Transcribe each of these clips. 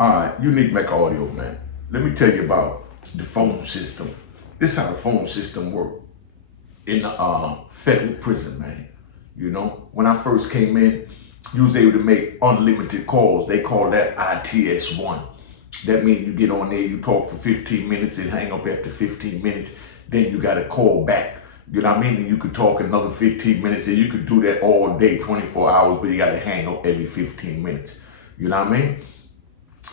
All right, unique Mecca audio, man. Let me tell you about the phone system. This is how the phone system works in the federal prison, man. You know, when I first came in, you was able to make unlimited calls. They call that ITS1. That means you get on there, you talk for 15 minutes and hang up after 15 minutes. Then you got to call back. You know what I mean? And you could talk another 15 minutes and you could do that all day, 24 hours, but you got to hang up every 15 minutes. You know what I mean?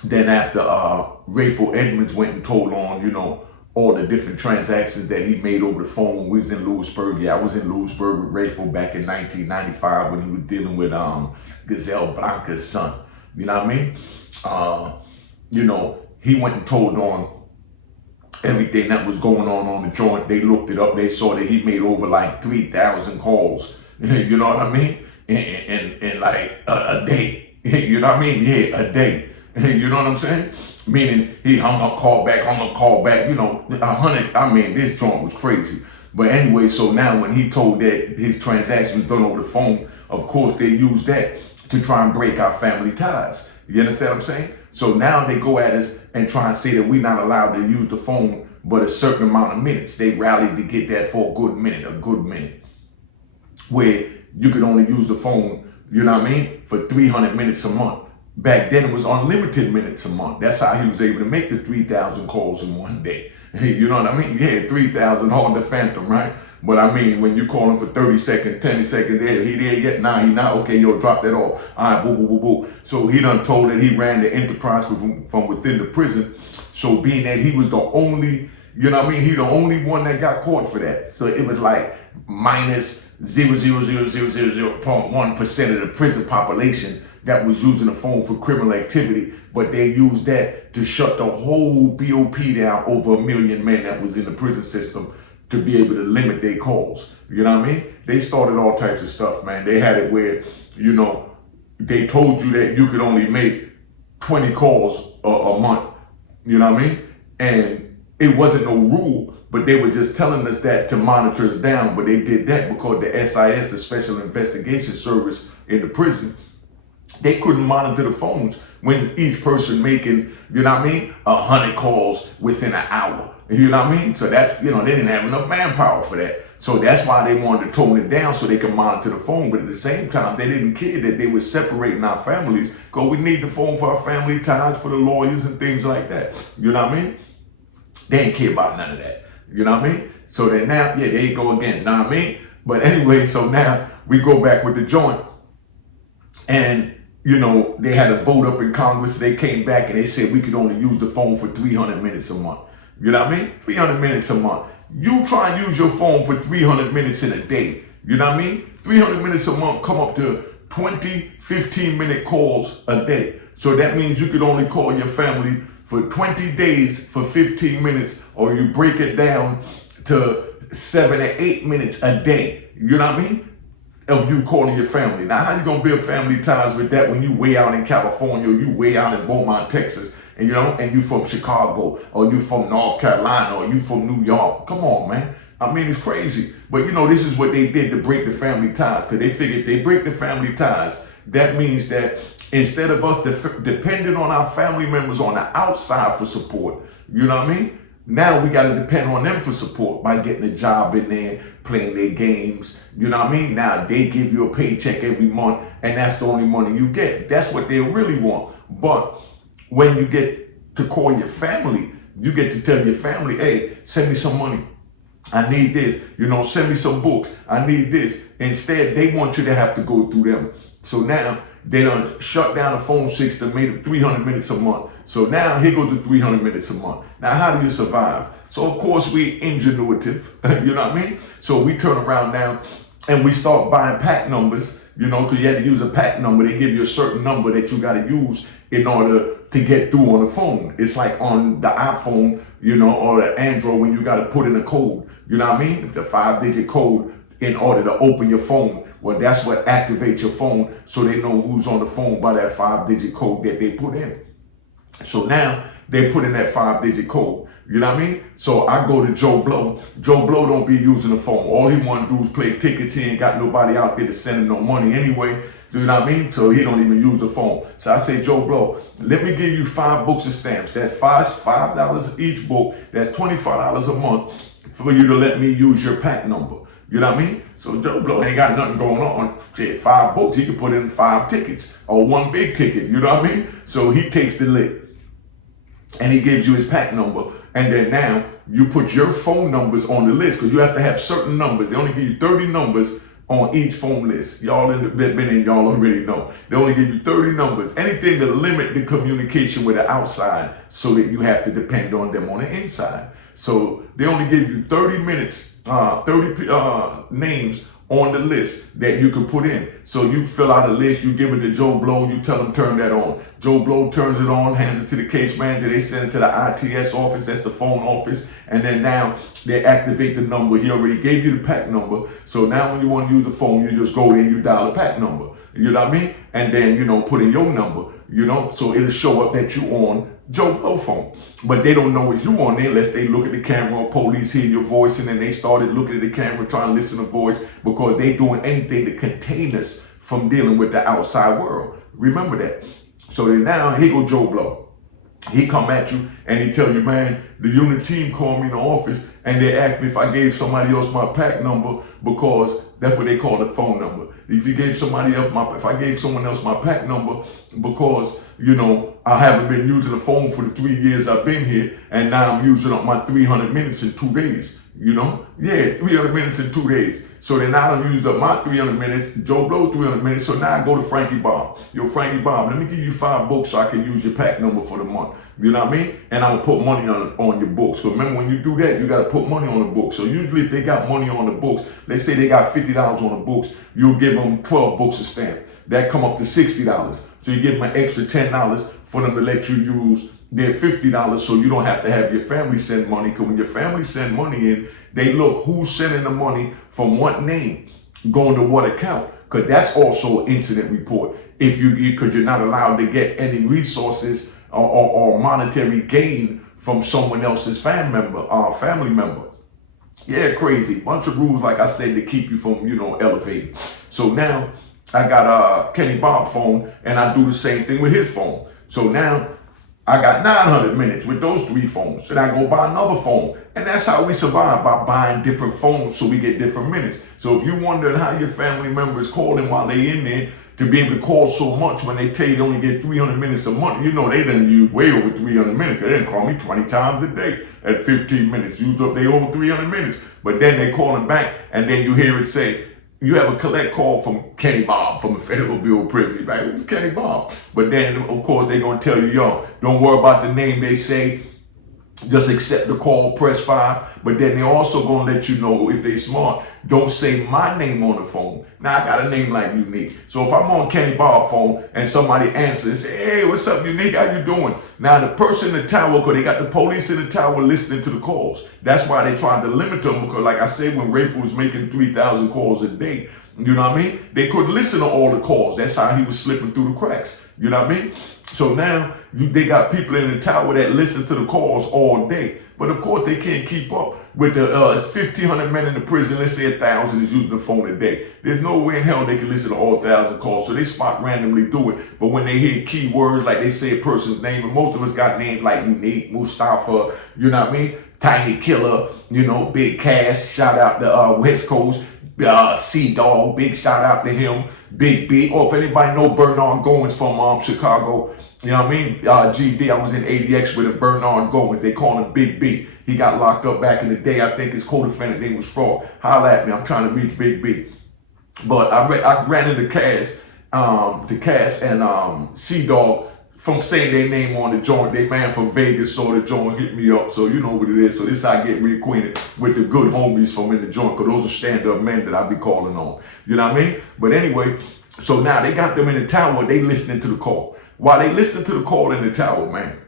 Then after Rayful Edmonds went and told on, all the different transactions that he made over the phone when we was in Lewisburg. Yeah, I was in Lewisburg with Rayful back in 1995 when he was dealing with Gazelle Blanca's son. You know what I mean? He went and told on everything that was going on the joint. They looked it up. They saw that he made over like 3,000 calls. You know what I mean? In like a day. You know what I mean? Yeah, a day. You know what I'm saying? Meaning he hung up, called back, 100. I mean, this joint was crazy. But anyway, so now when he told that his transaction was done over the phone, of course they used that to try and break our family ties. You understand what I'm saying? So now they go at us and try and say that we're not allowed to use the phone but a certain amount of minutes. They rallied to get that for a good minute, where you could only use the phone, you know what I mean, for 300 minutes a month. Back then it was unlimited minutes a month. That's how he was able to make the 3,000 calls in one day. You know what I mean? Yeah, 3,000 on the Phantom, right? But I mean, when you call him for 30 seconds, 10 seconds, there, he there yet? Nah, he not. Okay, yo, drop that off. All right, boo, boo, boo, boo. So he done told that he ran the enterprise from within the prison. So being that he was the only, you know what I mean? He the only one that got caught for that. So it was like minus 0.00001% of the prison population that was using the phone for criminal activity, but they used that to shut the whole BOP down, over 1 million men that was in the prison system, to be able to limit their calls. You know what I mean? They started all types of stuff, man. They had it where, they told you that you could only make 20 calls a month. You know what I mean? And it wasn't no rule, but they were just telling us that to monitor us down. But they did that because the SIS, the Special Investigation Service in the prison, they couldn't monitor the phones when each person making, 100 calls within an hour. You know what I mean? So that's, they didn't have enough manpower for that. So that's why they wanted to tone it down so they could monitor the phone. But at the same time, they didn't care that they were separating our families, because we need the phone for our family ties, for the lawyers and things like that. You know what I mean? They didn't care about none of that. You know what I mean? So then now, yeah, there you go again. Know what I mean? But anyway, so now we go back with the joint. And they had a vote up in Congress. They came back and they said we could only use the phone for 300 minutes a month. You know what I mean? 300 minutes a month. You try and use your phone for 300 minutes in a day. You know what I mean? 300 minutes a month come up to 20, 15-minute calls a day. So that means you could only call your family for 20 days for 15 minutes, or you break it down to 7 or 8 minutes a day. You know what I mean? Of you calling your family. Now, how you gonna build family ties with that when you way out in California, or you way out in Beaumont, Texas, and you from Chicago, or you from North Carolina, or you from New York? Come on, man. I mean, it's crazy. But this is what they did to break the family ties, because they figured if they break the family ties, that means that instead of us depending on our family members on the outside for support, you know what I mean? Now we got to depend on them for support by getting a job in there, playing their games. You know what I mean? Now they give you a paycheck every month, and that's the only money you get. That's what they really want. But when you get to call your family, you get to tell your family, hey, send me some money. I need this. Send me some books. I need this. Instead, they want you to have to go through them. So now they done shut down the phone system, made it 300 minutes a month. So now here goes the 300 minutes a month. Now, how do you survive? So of course we ingenuitive, you know what I mean? So we turn around now and we start buying pack numbers, because you had to use a pack number. They give you a certain number that you got to use in order to get through on the phone. It's like on the iPhone, or the Android, when you got to put in a code, you know what I mean? The 5-digit code in order to open your phone. Well, that's what activates your phone, so they know who's on the phone by that 5-digit code that they put in. So now they put in that 5-digit code. You know what I mean? So I go to Joe Blow. Joe Blow don't be using the phone. All he want to do is play tickets. He ain't got nobody out there to send him no money anyway. You know what I mean? So he don't even use the phone. So I say, Joe Blow, let me give you 5 books of stamps. That's $5 each book. That's $25 a month for you to let me use your pack number. You know what I mean? So Joe Blow ain't got nothing going on. Shit, 5 books, he can put in 5 tickets or 1 big ticket. You know what I mean? So he takes the lick and he gives you his pack number. And then now you put your phone numbers on the list because you have to have certain numbers. They only give you 30 numbers on each phone list. Y'all y'all already know. They only give you 30 numbers. Anything to limit the communication with the outside so that you have to depend on them on the inside. So they only give you 30 minutes, 30 names on the list that you can put in. So you fill out a list, you give it to Joe Blow, you tell him turn that on. Joe Blow turns it on, hands it to the case manager, they send it to the ITS office, that's the phone office, and then now they activate the number. He already gave you the pack number, so now when you want to use the phone, you just go there and you dial the pack number. You know what I mean? And then, put in your number, so it'll show up that you on Joe Blow phone. But they don't know it's you on there unless they look at the camera or police hear your voice and then they started looking at the camera trying to listen to voice because they doing anything to contain us from dealing with the outside world. Remember that. So then now here go Joe Blow. He come at you and he tell you, man, the unit team called me in the office and they asked me if I gave somebody else my pack number because that's what they call the phone number. If I gave someone else my pack number because, I haven't been using the phone for the 3 years I've been here and now I'm using up my 300 minutes in 2 days. 300 minutes in 2 days. So then I done used up my 300 minutes, Joe Blow 300 minutes, so now I go to Frankie Bob. Yo, Frankie Bob, let me give you 5 books so I can use your pack number for the month. You know what I mean? And I'm gonna put money on your books. Because remember, when you do that, you gotta put money on the books. So usually if they got money on the books, let's say they got $50 on the books, you'll give them 12 books of stamp. That come up to $60. So you give them an extra $10 for them to let you use their $50 so you don't have to have your family send money. Because when your family send money in, they look who's sending the money from what name, going to what account. Because that's also an incident report. Because you're not allowed to get any resources or monetary gain from someone else's family member. Yeah, crazy. Bunch of rules, like I said, to keep you from, elevating. So now I got Kenny Bob's phone and I do the same thing with his phone. So now I got 900 minutes with those 3 phones. And I go buy another phone. And that's how we survive, by buying different phones so we get different minutes. So if you wondered how your family members calling while they in there, to be able to call so much when they tell you they only get 300 minutes a month, they done use way over 300 minutes. They didn't call me 20 times a day at 15 minutes. Used up they over 300 minutes. But then they calling back and then you hear it say, you have a collect call from Kenny Bob from the Federal Bureau of Prisons. Right? It was Kenny Bob. But then, of course, they're going to tell you, yo, don't worry about the name they say. Just accept the call, press 5. But then they're also going to let you know, if they smart, don't say my name on the phone. Now, I got a name like Unique. So if I'm on Kenny Bob's phone and somebody answers and say, hey, what's up, Unique? How you doing? Now, the person in the tower, because they got the police in the tower listening to the calls. That's why they tried to limit them, because like I said, when Rafe was making 3,000 calls a day, you know what I mean? They couldn't listen to all the calls. That's how he was slipping through the cracks. You know what I mean? So now they got people in the tower that listen to the calls all day. But of course, they can't keep up with the, it's 1,500 men in the prison. Let's say 1,000 is using the phone a day. There's no way in hell they can listen to all 1,000 calls. So they spot randomly do it. But when they hear keywords, like they say a person's name, and most of us got names like Unique, Mustafa, you know what I mean? Tiny Killer, Big Cash, shout out to West Coast. C-Dog, big shout out to him. Big B. Or if anybody know Bernard Goins from Chicago, you know what I mean? GD, I was in ADX with Bernard Goins. They call him Big B. He got locked up back in the day. I think his co-defendant name was Fraud. Holla at me. I'm trying to reach Big B. But I ran into Cass and C-Dog from saying their name on the joint. They man from Vegas saw the joint, hit me up. So you know what it is. So this is how I get reacquainted with the good homies from in the joint, because those are stand-up men that I be calling on. You know what I mean? But anyway, so now they got them in the tower. They listening to the call. While they listening to the call in the tower, man,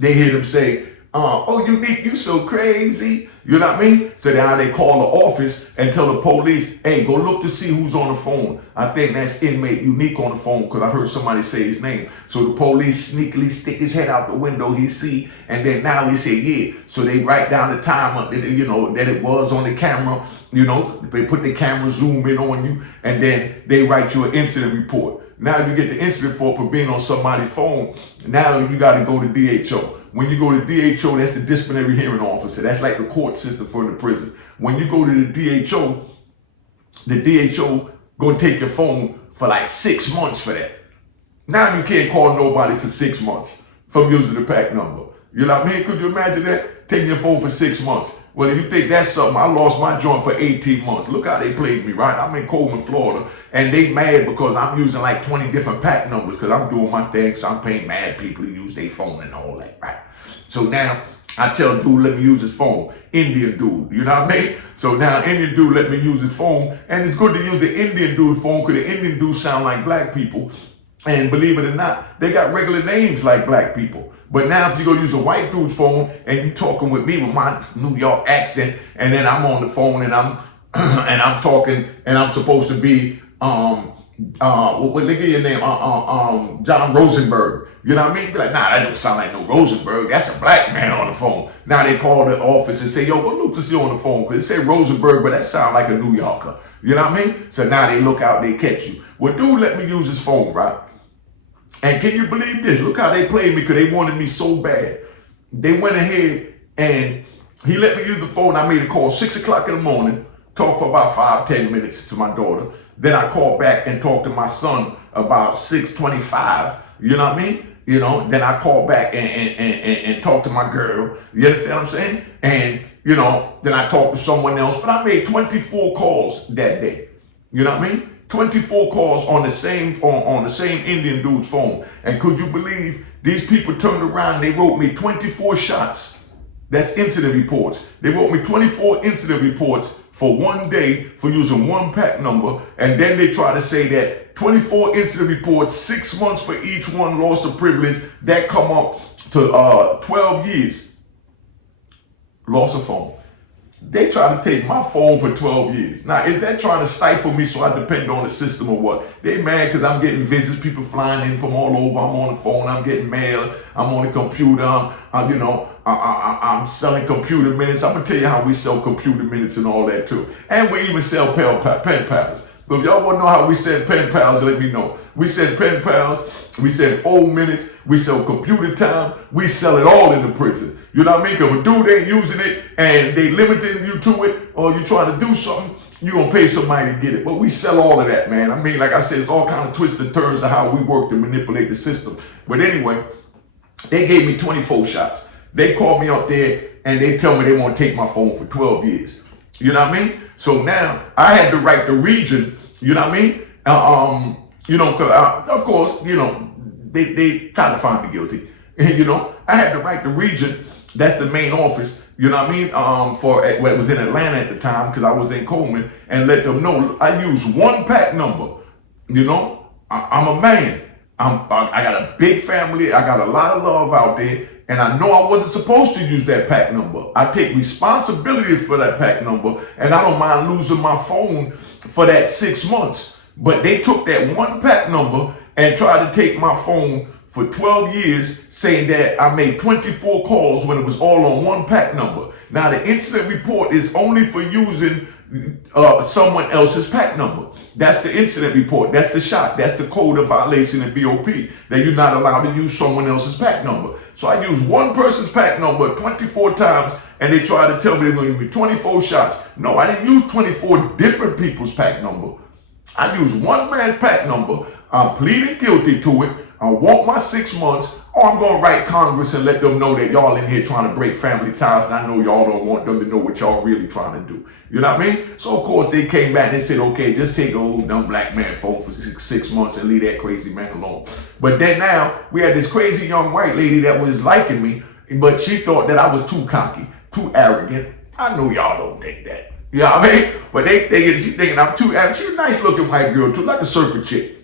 they hear them say, oh, Unique, you so crazy. You know what I mean? So now they call the office and tell the police, hey, go look to see who's on the phone. I think that's inmate Unique on the phone because I heard somebody say his name. So the police sneakily stick his head out the window, he see, and then now he say, yeah. So they write down the time, you know, that it was on the camera. You know, they put the camera zoom in on you, and then they write you an incident report. Now you get the incident report for being on somebody's phone. Now you got to go to DHO. When you go to DHO, that's the disciplinary hearing officer. That's like the court system for the prison. When you go to the DHO gonna take your phone for like 6 months for that. Now you can't call nobody for 6 months from using the pack number. You know what I mean? Could you imagine that? Taking your phone for 6 months. Well, if you think that's something, I lost my joint for 18 months. Look how they played me, right? I'm in Coleman, Florida, and they mad because I'm using like 20 different pack numbers because I'm doing my thing, so I'm paying mad people to use their phone and all that, right? So now I tell dude, let me use his phone. Indian dude, you know what I mean? So now Indian dude let me use his phone, and it's good to use the Indian dude phone because the Indian dudes sound like black people. And believe it or not, they got regular names like black people. But now if you go use a white dude's phone and you talking with me with my New York accent, and then I'm on the phone and I'm and I'm talking and I'm supposed to be what they give your name? John Rosenberg. You know what I mean? Be like, nah, that don't sound like no Rosenberg. That's a black man on the phone. Now they call the office and say, yo, go look to see on the phone because it say Rosenberg, but that sound like a New Yorker. You know what I mean? So now they look out, they catch you. Well, dude let me use his phone, right? And can you believe this? Look how they played me because they wanted me so bad. They went ahead and he let me use the phone. I made a call 6 o'clock in the morning, talked for about 5-10 minutes to my daughter. Then I called back and talked to my son about 6:25. You know what I mean? You know, then I called back and talked to my girl. You understand what I'm saying? And, you know, then I talked to someone else. But I made 24 calls that day. You know what I mean? 24 calls on the same Indian dude's phone. And could you believe these people turned around and they wrote me 24 shots. That's incident reports. They wrote me 24 incident reports for 1 day for using one pack number. And then they try to say that 24 incident reports, 6 months for each one, loss of privilege, that come up to 12 years. Loss of phone. They try to take my phone for 12 years. Now, is that trying to stifle me so I depend on the system or what? They mad because I'm getting visits, people flying in from all over. I'm on the phone, I'm getting mail, I'm on the computer, I'm selling computer minutes. I'm going to tell you how we sell computer minutes and all that too. And we even sell pen pals. So if y'all want to know how we sell pen pals, let me know. We sell pen pals, we sell phone minutes, we sell computer time, we sell it all in the prison. You know what I mean? Because if a dude ain't using it and they limiting you to it, or you trying to do something, you're going to pay somebody to get it. But we sell all of that, man. I mean, like I said, it's all kind of twists and turns to how we work to manipulate the system. But anyway, they gave me 24 shots. They called me up there and they tell me they want to take my phone for 12 years. You know what I mean? So now I had to write the region, you know what I mean? You know, because of course, you know, they tried to find me guilty. You know, I had to write the region. That's the main office, you know what I mean? For it was in Atlanta at the time because I was in Coleman, and let them know I use one pack number. You know, I'm a man. I got a big family. I got a lot of love out there, and I know I wasn't supposed to use that pack number. I take responsibility for that pack number, and I don't mind losing my phone for that 6 months. But they took that one pack number and tried to take my phone for 12 years, saying that I made 24 calls when it was all on one pack number. Now, the incident report is only for using someone else's pack number. That's the incident report. That's the shot. That's the code of violation in BOP, that you're not allowed to use someone else's pack number. So I used one person's pack number 24 times, and they tried to tell me they were going to give me 24 shots. No, I didn't use 24 different people's pack number. I used one man's pack number. I'm pleading guilty to it. I want my 6 months, or I'm going to write Congress and let them know that y'all in here trying to break family ties, and I know y'all don't want them to know what y'all really trying to do. You know what I mean? So, of course, they came back and they said, okay, just take the old dumb black man phone for 6 months and leave that crazy man alone. But then now, we had this crazy young white lady that was liking me, but she thought that I was too cocky, too arrogant. I know y'all don't think that. You know what I mean? But she thinking I'm too arrogant. She's a nice looking white girl, too, like a surfer chick.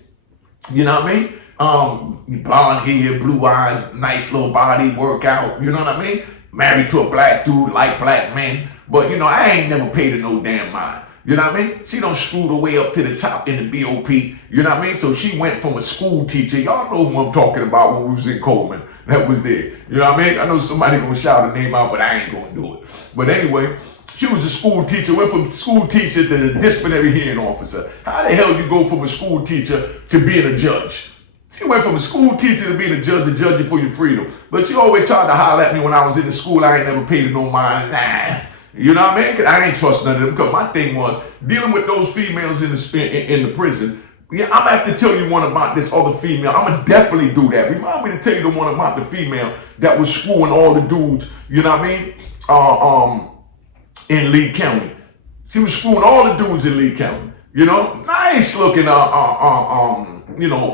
You know what I mean? Blonde hair, blue eyes, nice little body, workout, you know what I mean? married to a black dude, like black men. But, I ain't never paid her no damn mind. You know what I mean? She done screwed her way up to the top in the BOP. You know what I mean? So she went from a school teacher. Y'all know who I'm talking about when we was in Coleman. That was there. You know what I mean? I know somebody gonna shout her name out, but I ain't gonna do it. But anyway, she was a school teacher, went from school teacher to the disciplinary hearing officer. How the hell you go from a school teacher to being a judge? She went from a school teacher to being a judge, to judging for your freedom. But she always tried to holler at me when I was in the school. I ain't never paid her no mind. Nah. You know what I mean? 'Cause I ain't trust none of them. Because my thing was dealing with those females in the prison. Yeah, I'm gonna have to tell you one about this other female. I'm gonna definitely do that. Remind me to tell you the one about the female that was screwing all the dudes. You know what I mean? In Lee County, she was screwing all the dudes in Lee County. Nice looking,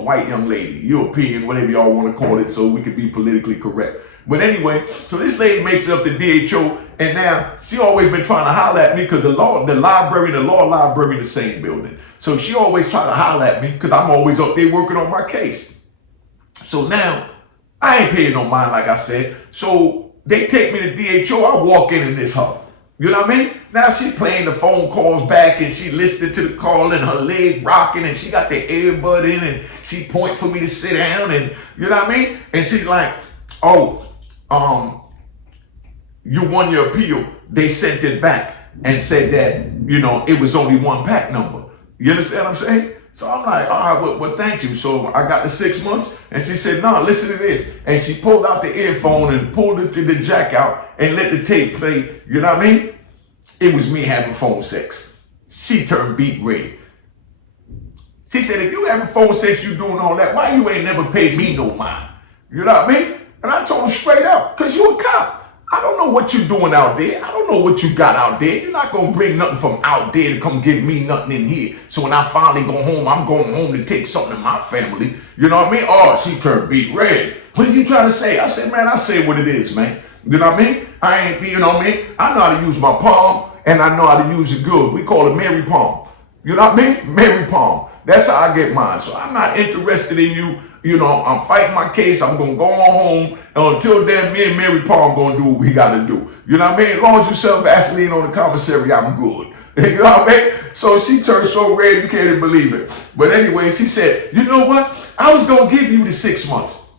white young lady, European, whatever y'all want to call it, so we could be politically correct. But anyway, so this lady makes it up to DHO, and now she always been trying to holler at me because the law library in the same building. So she always try to holler at me because I'm always up there working on my case. So now I ain't paying no mind, like I said. So they take me to DHO. I walk in this hub. You know what I mean? Now she playing the phone calls back and she listening to the call and her leg rocking and she got the earbud in and she point for me to sit down and you know what I mean? And she's like, oh, you won your appeal. They sent it back and said that, it was only one pack number. You understand what I'm saying? So I'm like, all right, well, thank you. So I got the 6 months and she said, no, listen to this. And she pulled out the earphone and pulled the jack out and let the tape play. You know what I mean? It was me having phone sex. She turned beet red. She said, if you having phone sex, you doing all that, why you ain't never paid me no mind? You know what I mean? And I told her straight up, because you a cop. I don't know what you're doing out there. I don't know what you got out there. You're not going to bring nothing from out there to come give me nothing in here. So when I finally go home, I'm going home to take something to my family. You know what I mean? Oh, she turned beet red. What are you trying to say? I said, man, I say what it is, man. You know what I mean? I ain't, you know what I mean? I know how to use my palm and I know how to use it good. We call it Mary Palm. You know what I mean? Mary Palm. That's how I get mine. So I'm not interested in you. I'm fighting my case. I'm going to go on home. And until then, me and Mary Palm going to do what we got to do. You know what I mean? As long as you sell Vaseline on the commissary, I'm good. You know what I mean? So she turned so red, you can't even believe it. But anyway, she said, you know what? I was going to give you the 6 months.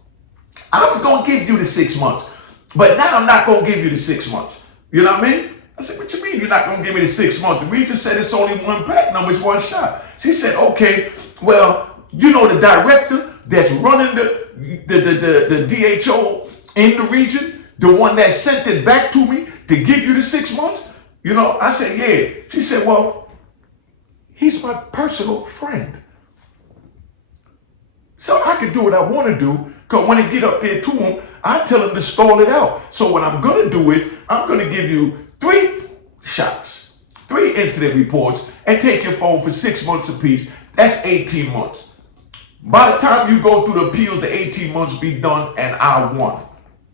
I was going to give you the 6 months. But now I'm not going to give you the 6 months. You know what I mean? I said, what you mean you're not going to give me the 6 months? The regent said it's only one pack number, it's one shot. She said, okay, well, the director that's running the DHO in the region, the one that sent it back to me to give you the 6 months? I said, yeah. She said, well, he's my personal friend. So I can do what I want to do, because when I get up there to him, I tell him to stall it out. So what I'm going to do is I'm going to give you 3 shots, 3 incident reports, and take your phone for 6 months apiece. That's 18 months. By the time you go through the appeals, the 18 months be done, and I won.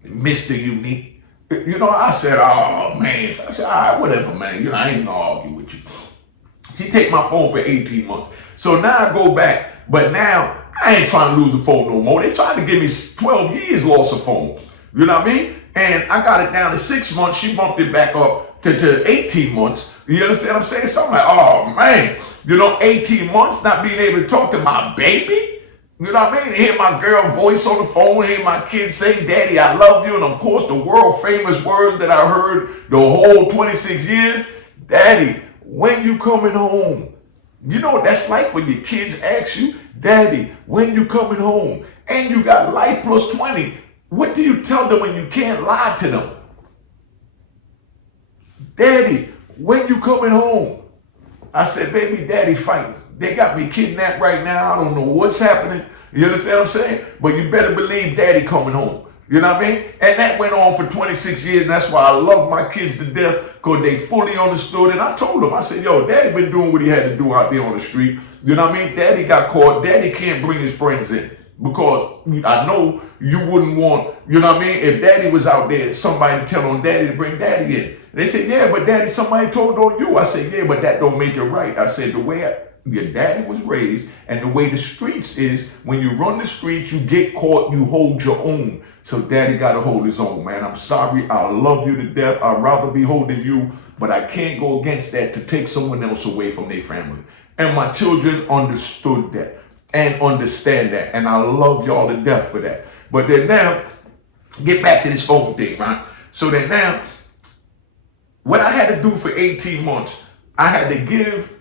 Mr. Unique. I said, oh, man. So I said, all right, whatever, man. I ain't going to argue with you. She take my phone for 18 months. So now I go back, but now I ain't trying to lose the phone no more. They trying to give me 12 years loss of phone. You know what I mean? And I got it down to 6 months. She bumped it back up to 18 months. You understand what I'm saying? So I'm like, oh, man. 18 months not being able to talk to my baby? You know what I mean? Hear my girl voice on the phone, hear my kids say, Daddy, I love you. And of course, the world famous words that I heard the whole 26 years, Daddy, when you coming home? You know what that's like when your kids ask you, Daddy, when you coming home? And you got life plus 20. What do you tell them when you can't lie to them? Daddy, when you coming home? I said, baby, Daddy fighting. They got me kidnapped right now. I don't know what's happening. You understand what I'm saying? But you better believe Daddy coming home. You know what I mean? And that went on for 26 years. And that's why I love my kids to death, because they fully understood. And I told them, I said, yo, Daddy been doing what he had to do out there on the street. You know what I mean? Daddy got caught. Daddy can't bring his friends in, because I know you wouldn't want, you know what I mean? If Daddy was out there, somebody tell on Daddy to bring Daddy in. They said, yeah, but Daddy, somebody told on you. I said, yeah, but that don't make it right. I said, the way your daddy was raised, and the way the streets is, when you run the streets, you get caught, you hold your own. So daddy got to hold his own, man. I'm sorry. I love you to death. I'd rather be holding you, but I can't go against that to take someone else away from their family. And my children understood that and understand that. And I love y'all to death for that. But then now, get back to this phone thing, right? So then now, what I had to do for 18 months, I had to give,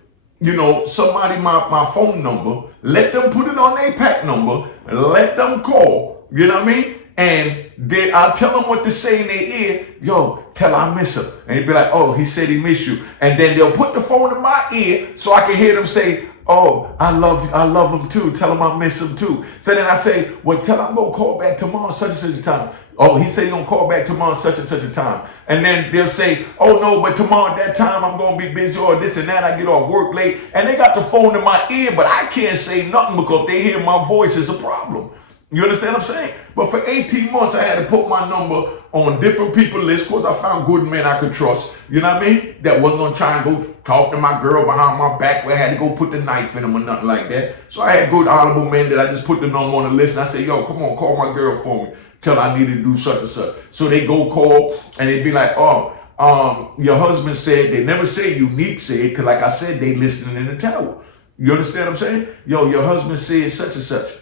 somebody my phone number, let them put it on their pack number, let them call, you know what I mean? And then I'll tell them what to say in their ear. Yo, tell I miss him. And he'd be like, oh, he said he missed you. And then they'll put the phone in my ear so I can hear them say, oh, I love him too. Tell him I miss him too. So then I say, well, tell him I'm going to call back tomorrow such and such a time. Oh, he said he's going to call back tomorrow such and such a time. And then they'll say, oh, no, but tomorrow at that time I'm going to be busy or this and that. I get off work late. And they got the phone in my ear, but I can't say nothing because they hear my voice is a problem. You understand what I'm saying? But for 18 months, I had to put my number on different people's lists because I found good men I could trust. You know what I mean? That wasn't going to try and go talk to my girl behind my back where I had to go put the knife in them or nothing like that. So I had good, honorable men that I just put the number on the list. And I said, yo, come on, call my girl for me. Tell her I need to do such and such. So they go call and they'd be like, your husband said, they never say Unique said, because like I said, they listening in the tower. You understand what I'm saying? Yo, your husband said such and such.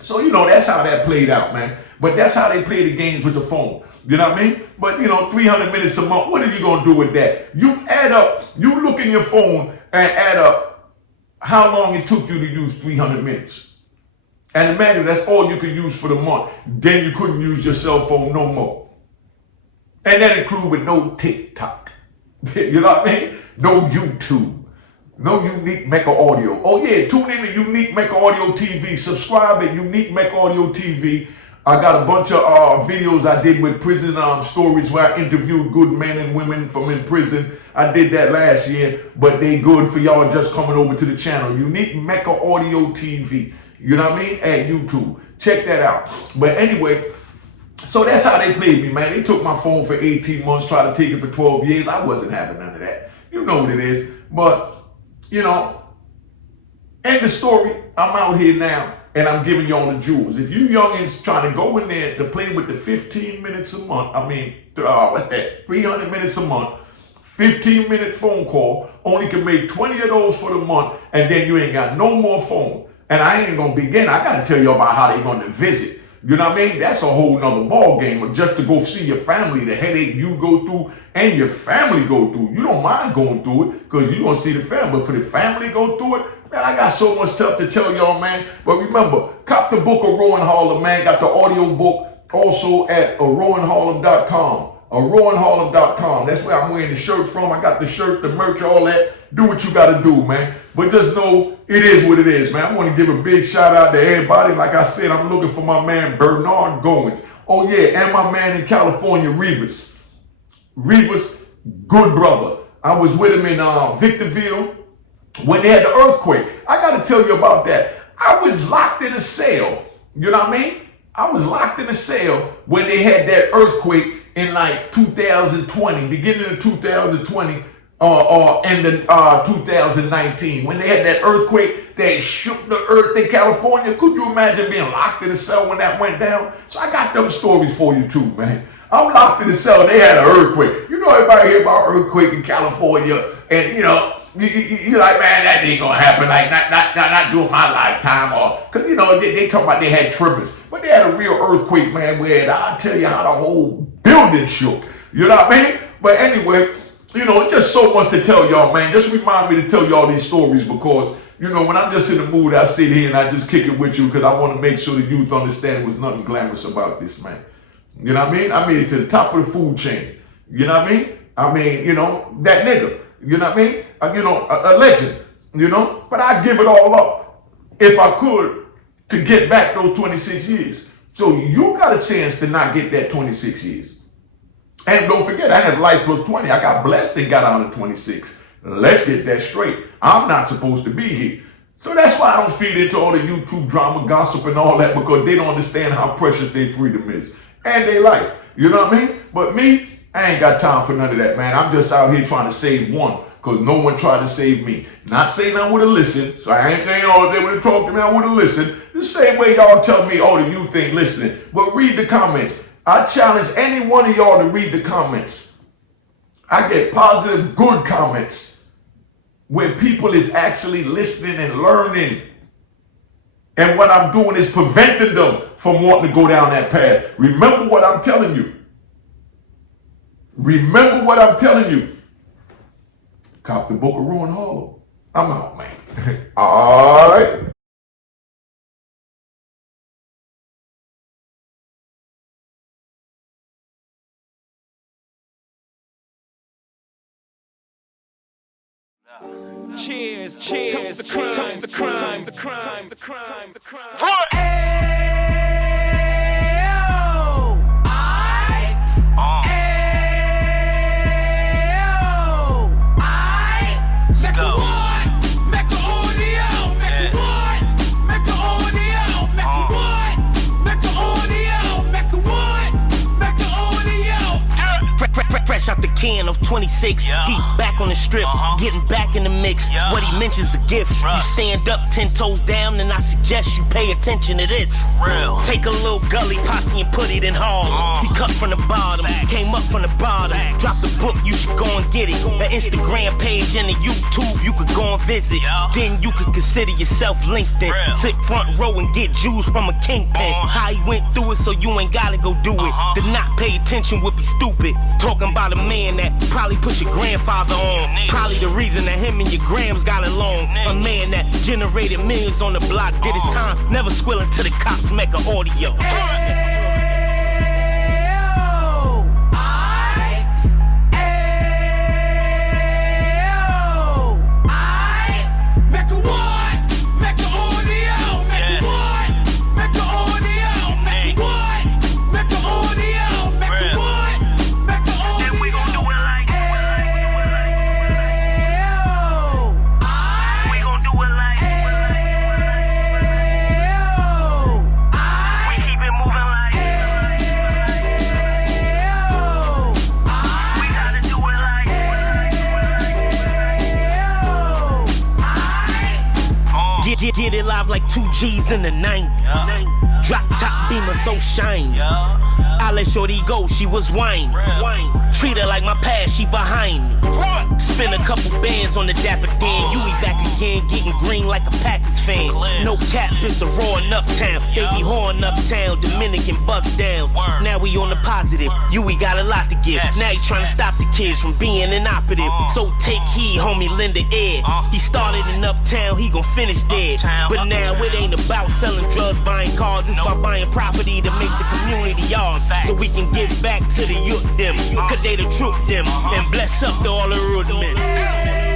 So, that's how that played out, man. But that's how they play the games with the phone. You know what I mean? But, 300 minutes a month, what are you going to do with that? You add up, you look in your phone and add up how long it took you to use 300 minutes. And imagine that's all you could use for the month. Then you couldn't use your cell phone no more. And that include with no TikTok. You know what I mean? No YouTube. No Unique Mecca Audio. Oh yeah, tune in to Unique Mecca Audio TV. Subscribe at Unique Mecca Audio TV. I got a bunch of videos I did with prison stories where I interviewed good men and women from in prison. I did that last year, but they good for y'all just coming over to the channel. Unique Mecca Audio TV. You know what I mean? At YouTube. Check that out. But anyway, so that's how they played me, man. They took my phone for 18 months, tried to take it for 12 years. I wasn't having none of that. You know what it is. But end the story. I'm out here now and I'm giving y'all the jewels. If you youngins trying to go in there to play with the 15 minutes a month, 300 minutes a month, 15-minute phone call, only can make 20 of those for the month, and then you ain't got no more phone. And I ain't gonna begin. I gotta tell you about how they gonna visit. You know what I mean? That's a whole nother ball game. But just to go see your family, the headache you go through and your family go through. You don't mind going through it because you're going to see the family. But for the family to go through it, man, I got so much stuff to tell y'all, man. But remember, cop the book of Rowan Harlem, man. Got the audio book also at rowanharlem.com. rowanharlem.com. That's where I'm wearing the shirt from. I got the shirt, the merch, all that. Do what you got to do, man. But just know it is what it is, man. I want to give a big shout out to everybody. Like I said, I'm looking for my man Bernard Goins. Oh, yeah, and my man in California, Rivas. Rivas, good brother. I was with him in Victorville when they had the earthquake. I got to tell you about that. I was locked in a cell. You know what I mean? I was locked in a cell when they had that earthquake in like 2020, beginning of 2020. And then 2019, when they had that earthquake, they shook the earth in California. Could you imagine being locked in a cell when that went down? So I got them stories for you too, man. I'm locked in the cell. They had an earthquake. You know, everybody hear about earthquake in California, and you're like, man, that ain't gonna happen. Like not during my lifetime, or because they talk about they had tremors, but they had a real earthquake, man. Where I'll tell you how the whole building shook. You know what I mean? But anyway. Just so much to tell y'all, man. Just remind me to tell y'all these stories because, when I'm just in the mood, I sit here and I just kick it with you because I want to make sure the youth understand there's nothing glamorous about this, man. You know what I mean? I made it to the top of the food chain. You know what I mean? That nigga. You know what I mean? A legend. But I give it all up if I could to get back those 26 years. So you got a chance to not get that 26 years. And don't forget, I had life plus 20. I got blessed and got out at 26. Let's get that straight. I'm not supposed to be here. So that's why I don't feed into all the YouTube drama, gossip, and all that because they don't understand how precious their freedom is and their life. You know what I mean? But me, I ain't got time for none of that, man. I'm just out here trying to save one because no one tried to save me. Not saying I would have listened, so I ain't saying, oh, if they would have talked to me, I would have listened. The same way y'all tell me, oh, the youth ain't listening. But read the comments. I challenge any one of y'all to read the comments. I get positive, good comments where people is actually listening and learning. And what I'm doing is preventing them from wanting to go down that path. Remember what I'm telling you. Remember what I'm telling you. Cop the book of Ruin Hollow. I'm out, man. All right. Cheers, cheers, toast the crime, toast the crime, the crime, the crime, the crime. What? Fresh out the can of 26, he back on the strip, getting back in the mix. What he mentions a gift. You stand up 10 toes down, and I suggest you pay attention to this. Real. Take a little gully posse and put it in Harlem. He cut from the bottom, came up from the bottom. Drop the book, you should go and get it. The Instagram page and the YouTube, you could go and visit. Then you could consider yourself LinkedIn. Sit front row and get Jews from a kingpin. How he went through it, so you ain't gotta go do it. To not pay attention would be stupid. Talking about a man that probably put your grandfather on. Probably the reason that him and your grams got along. A man that generated millions on the block, did his time, never squilling to the cops, Mecca audio. Get it live like 2 G's in the 90s. Drop top beamer so shiny. I let shorty go, she was whining. Treat her like my past, she behind me. Spend a couple bands on the Dapper Dan. You be back again, getting green like a Packers fan. No cap, it's a roaring uptown. They be horn uptown, Dominican bust downs. Now we on the positive, we got a lot to give. Now he trying to stop the kids from being inoperative. So take heed, homie, lend a ear. He started in uptown, he gon' finish dead. But now it ain't about selling drugs, buying cars. It's about buying property to make the community yours. So we can give back to the youth them. Cause they the truth them. And bless up to all the road men.